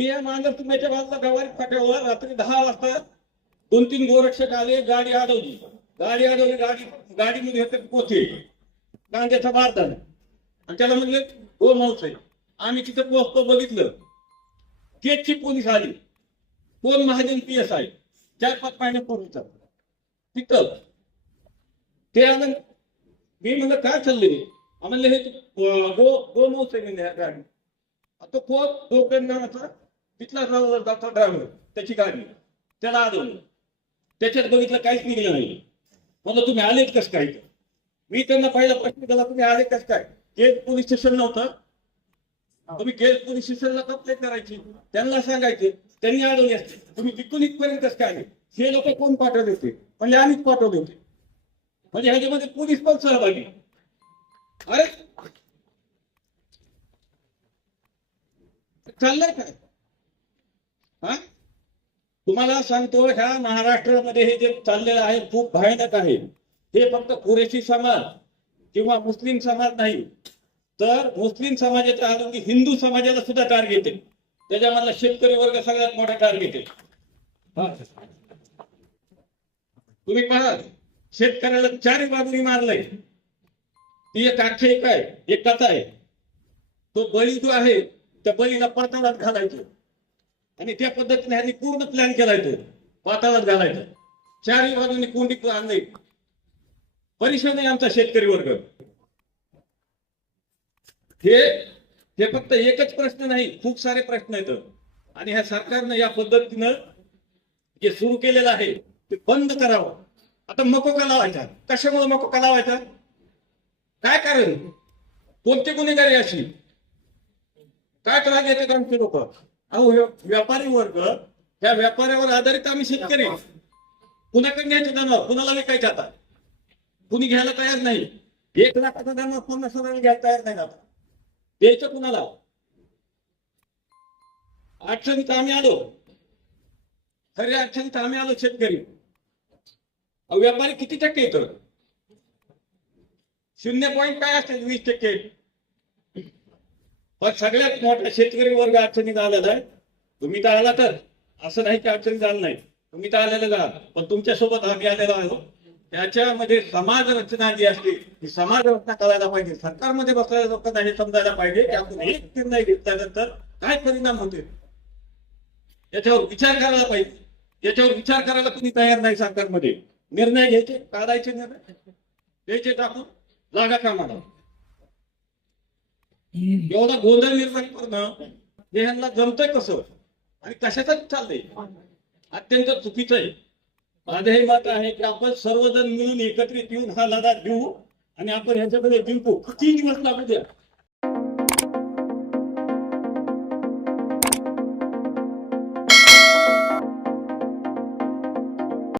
मी या मांजरसुंब्याच्या बाजूला गवारी फाट्यावर रात्री दहा वाजता दोन तीन गोरक्षक आले गाडी अडवली. गाडी अडवली गाडी गाडीमध्ये पोचले. पोथे कांद्याचा झाला. आणि त्याला म्हणले हो मावसाई आम्ही तिथं पोहोचतो बघितलं. केजची पोलीस आली. कोण महाजन पी एस आय चार पाच महिन्यापूर्वीचा तिथं. ते आलं. मी म्हणलं काय चाललंय आम्हाला हे हो, हो गो गो मावसाई गाडी. तो कोण? नावाचा तिथला ड्रायव्हर जाता ड्रायव्हर त्याची गाडी त्याला अडवलं त्याच्यात बघितलं काहीच निघलं नाही. म्हणलं तुम्ही आलेत कसं काय? मी त्यांना पहिला प्रश्न केला तुम्ही आले कसं काय? केज पोलीस स्टेशन नव्हतं. तुम्ही केज पोलीस स्टेशनला कंप्लेंट करायची. त्यांना सांगायचे त्यांनी अडवले असते. तुम्ही तिथून इथपर्यंत कसं काय आले? हे लोक कोण पाठवले होते? म्हणजे आम्हीच पाठवले होते. म्हणजे ह्याच्यामध्ये पोलीस पण सहभागी. अरे! चाललंय काय? हा तुम्हाला सांगतो ह्या महाराष्ट्रामध्ये हे जे चाललेलं आहे खूप भयानक आहे. हे फक्त कुरेशी समाज किंवा मुस्लिम समाज नाही तर मुस्लिम समाजाच्या आलं की हिंदू समाजाला सुद्धा टार्गेट आहे त्याच्यामधला शेतकरी वर्ग सगळ्यात मोठा टार्गेट आहे तुम्ही पहा शेतकऱ्याला चारही बाजूनी मारलंय. ती एक आख्यायिका आहे एक कथा आहे. तो बळी जो आहे त्या बळीला परताळात घालायचं. आणि त्या पद्धतीने ह्यांनी पूर्ण प्लॅन केलाय तो. पाताळात घालायचा. चारही बाजूने कोंडी नाही परिषद आहे आमचा शेतकरी वर्ग. हे हे फक्त एकच प्रश्न नाही खूप सारे प्रश्न आहेत. आणि ह्या सरकारनं या पद्धतीनं जे सुरू केलेलं आहे ते बंद करावं. आता मको का लावायचा? कशामुळे मको का लावायचा? काय कारण? कोणते गुन्हेगारी अशी? काय त्रास आमचे लोक? अहो व्यापारी वर्ग त्या व्यापाऱ्यावर आधारित आम्ही शेतकरी. कुणाकडे घ्यायचे जनावर कुणाला विकायचे आता? कुणी घ्यायला तयार नाही. एक लाखाचा जनावर पन्नास हजाराला घ्यायला तयार नाही आता. द्यायचं कुणाला? अडचणीत आम्ही आलो. खरे अडचणीत आम्ही आलो शेतकरी. अहो, व्यापारी किती टक्के येतो? शून्य पॉईंट काय असते वीस टक्के. पण सगळ्यात मोठा शेतकरी वर्ग अडचणीत आलेला आहे. तुम्ही तर आला तर असं नाही की अडचणीत आलं नाही. तुम्ही तर आलेलं जा. पण तुमच्यासोबत आम्ही आलेलो आहो त्याच्यामध्ये समाज रचना जी असते ती समाज रचना करायला पाहिजे. सरकारमध्ये बसलेल्या लोकांना हे समजायला पाहिजे की आपण एक निर्णय घेतल्यानंतर काय परिणाम होते याच्यावर विचार करायला पाहिजे. याच्यावर विचार करायला कुणी तयार नाही सरकारमध्ये. निर्णय घ्यायचे काढायचे निर्णय. द्यायचे टाकून लागा कामाला. एवढा गोंधळ निर्माण करणं हे ह्यांना जमतंय कसं? आणि कशाचं चाललंय? अत्यंत चुकीचं आहे. माझं हे मत आहे की आपण सर्वजण मिळून एकत्रित येऊन हा लढा देऊ आणि आपण ह्याच्यामध्ये जिंकू. किती दिवस लागू द्या?